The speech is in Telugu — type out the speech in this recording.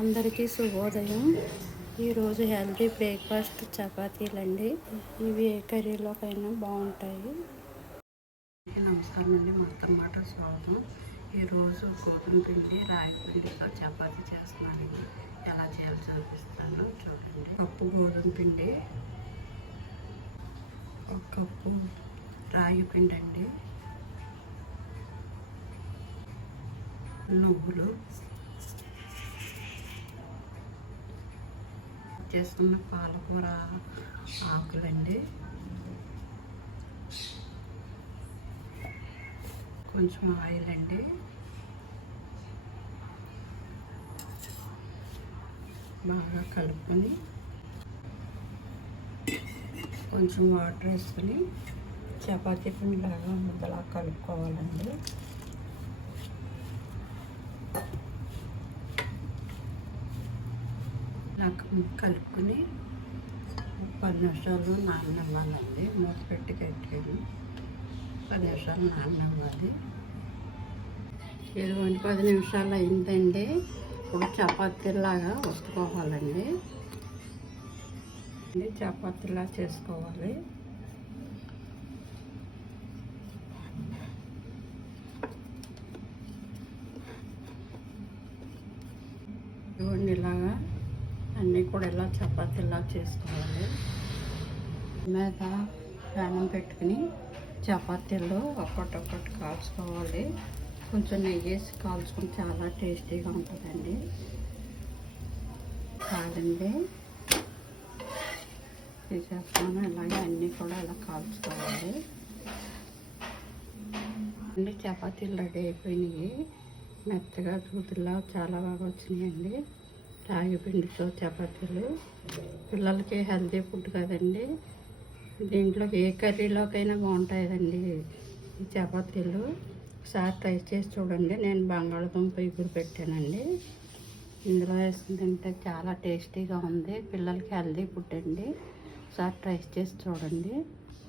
అందరికీ శుభోదయం. ఈరోజు హెల్తీ బ్రేక్ఫాస్ట్ చపాతీలండి. ఇవి ఏ కర్రీలోకైనా బాగుంటాయి. నమస్కారం అండి, మొత్తం మాట స్వాగతం. ఈరోజు గోధుమ పిండి రాగి పిండితో చపాతీ చేస్తున్నాను. ఎలా చేయాలో చూపిస్తాను చూడండి. కప్పు గోధుమ పిండి, ఒక కప్పు రాగి పిండి అండి, నువ్వులు, చేసుకున్న పాలకూర ఆకులండి, కొంచెం ఆయిల్ అండి, బాగా కలుపుకొని కొంచెం వాటర్ వేసుకొని చపాతీ పిండిలాగా ముద్దలా కలుపుకోవాలండి. నాకు కలుపుకొని 10 నిమిషాలు నాననివ్వాలండి. మూత పెట్టి కట్టుకొని 10 నిమిషాలు నాననివ్వాలి. ఇదిగోండి 10 నిమిషాలు అయిందండి. ఇప్పుడు చపాతీలాగా ఒత్తుకోవాలండి. చపాతీలా చేసుకోవాలి. ఇదిగోండి ఇలాగా అన్నీ కూడా ఇలా చపాతీలా చేసుకోవాలి. మీద ప్యానం పెట్టుకుని చపాతీలు ఒక్కొక్కటి కాల్చుకోవాలి. కొంచెం నెయ్యి వేసి కాల్చుకొని చాలా టేస్టీగా ఉంటుందండి. కాదండి తీసేస్తాను. ఇలాగే అన్నీ కూడా ఇలా కాల్చుకోవాలి. అన్ని చపాతీలు రెడీ అయిపోయినాయి. మెత్తగా దూదులా చాలా బాగా వచ్చినాయండి. రాగి పిండితో చపాతీలు పిల్లలకి హెల్తీ ఫుడ్ కదండి. దీంట్లో ఏ కర్రీలోకైనా బాగుంటాయండి ఈ చపాతీలు. ఒకసారి ట్రై చేసి చూడండి. నేను బంగాళదుంప ఇగురు పెట్టానండి. ఇందులో వేసుకుని తింటే చాలా టేస్టీగా ఉంది. పిల్లలకి హెల్తీ ఫుడ్ అండి. ఒకసారి ట్రై చేసి చూడండి.